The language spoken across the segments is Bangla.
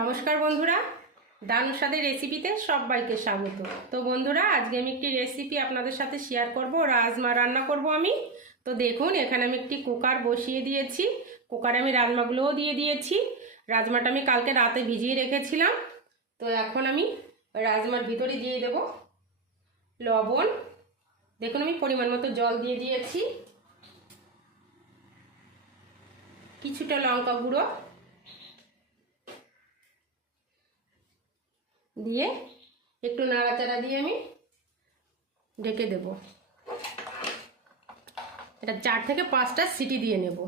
নমস্কার বন্ধুরা। দানু স্বাদের রেসিপিতে সবাইকে স্বাগত। তো বন্ধুরা, আজকে আমি একটি রেসিপি আপনাদের সাথে শেয়ার করব, রাজমা রান্না করব আমি। তো দেখুন, এখানে আমি একটি কুকার বসিয়ে দিয়েছি। কুকারে আমি রাজমাগুলোও দিয়ে দিয়েছি। রাজমাটা আমি কালকে রাতে ভিজিয়ে রেখেছিলাম। তো এখন আমি রাজমার ভিতরে দিয়ে দেব লবণ। দেখুন, আমি পরিমাণ মতো জল দিয়ে দিয়েছি। কিছুটা লঙ্কা গুঁড়ো। দিয়ে একটু নাড়াচাড়া দিয়ে আমি ঢেকে দেব। এটা চার থেকে পাঁচটা সিটি দিয়ে নেব।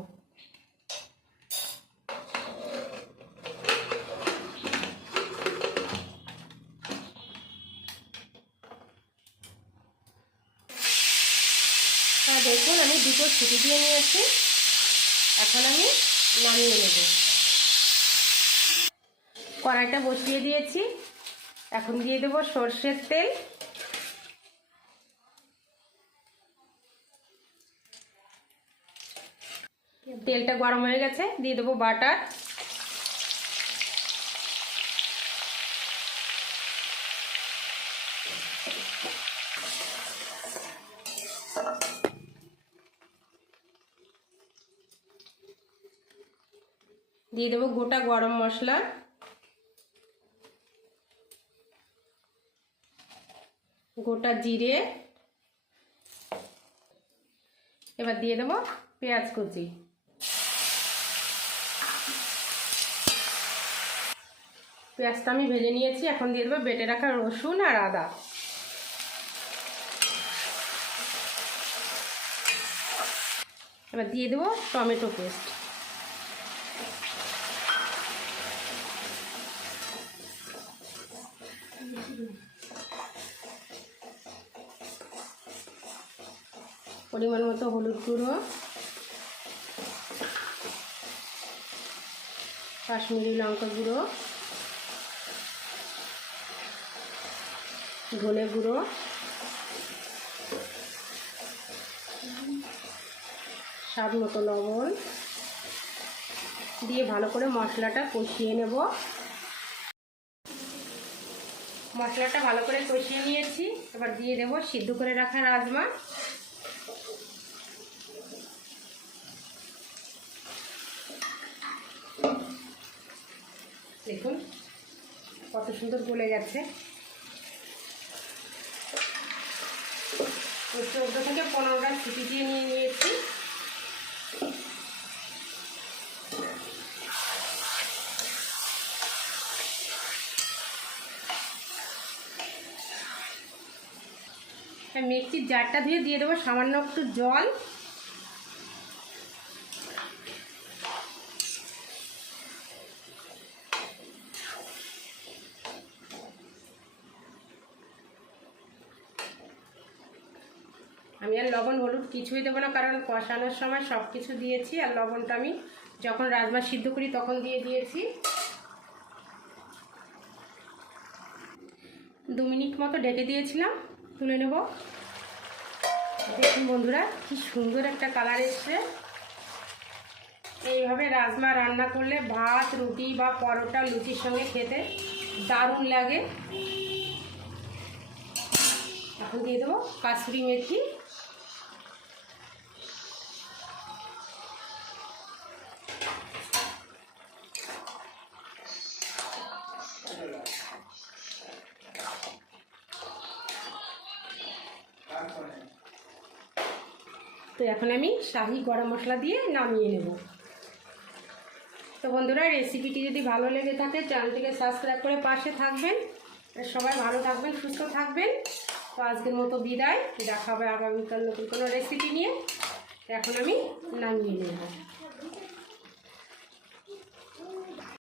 দেখুন, আমি দুটো সিটি দিয়ে নিয়েছি। এখন আমি নামিয়ে নেব। কড়াইটা বসিয়ে দিয়েছি। এখন দিয়ে দেবো সর্ষের তেল। তেলটা গরম হয়ে গেছে, দিয়ে দেবো বাটার। দিয়ে দেবো গোটা গরম মশলা। গোটা জিরে। এবার দিয়ে দেবো পেঁয়াজ কুচি। পেঁয়াজটা আমি ভেজে নিয়েছি, এখন দিয়ে দেবো বেটে রাখা রসুন আর আদা। এবার দিয়ে দেবো টমেটো পেস্ট। পরিমাণ মতো হলুদ গুঁড়ো, কাশ্মীরি লঙ্কা গুঁড়ো, ধনে গুঁড়ো, স্বাদ মতো লবণ দিয়ে ভালো করে মশলাটা কষিয়ে নেব। মশলাটা ভালো করে কষিয়ে নিয়েছি, এবার দিয়ে দেবো সিদ্ধ করে রাখা রাজমা। দেখুন, কত সুন্দর গলে গেছে। চোদ্দ থেকে পনেরোটা ছুটি দিয়ে নিয়ে নিয়েছি। মিক্সির জারটা ধুয়ে দিয়ে দেবো, সামান্য একটু জল। আমি আর লবণ, হলুদ কিছুই দেবো না, কারণ কষানোর সময় সব কিছু দিয়েছি, আর লবণটা আমি যখন রাজমা সিদ্ধ করি তখন দিয়ে দিয়েছি। দু মিনিট মতো ডেকে দিয়েছিলাম, তুলে নেব। দেখুন বন্ধুরা, কি সুন্দর একটা কালার এসছে। এইভাবে রাজমা রান্না করলে ভাত, রুটি বা পরোটা লুচির সঙ্গে খেতে দারুণ লাগে। এখন দিয়ে দেবো কাসুরি মেথি। তো এখন আমি শাহি গরম মশলা দিয়ে নামিয়ে নেব। তো বন্ধুরা রেসিপিটি যদি ভালো লেগে থাকে চ্যানেলটিকে সাবস্ক্রাইব করে পাশে থাকবেন। সবাই ভালো থাকবেন, সুস্থ থাকবেন। তো আজকের মতো বিদায়। দেখা হবে আগামীকাল নতুন কোনো রেসিপি নিয়ে। এখন আমি নামিয়ে নেব।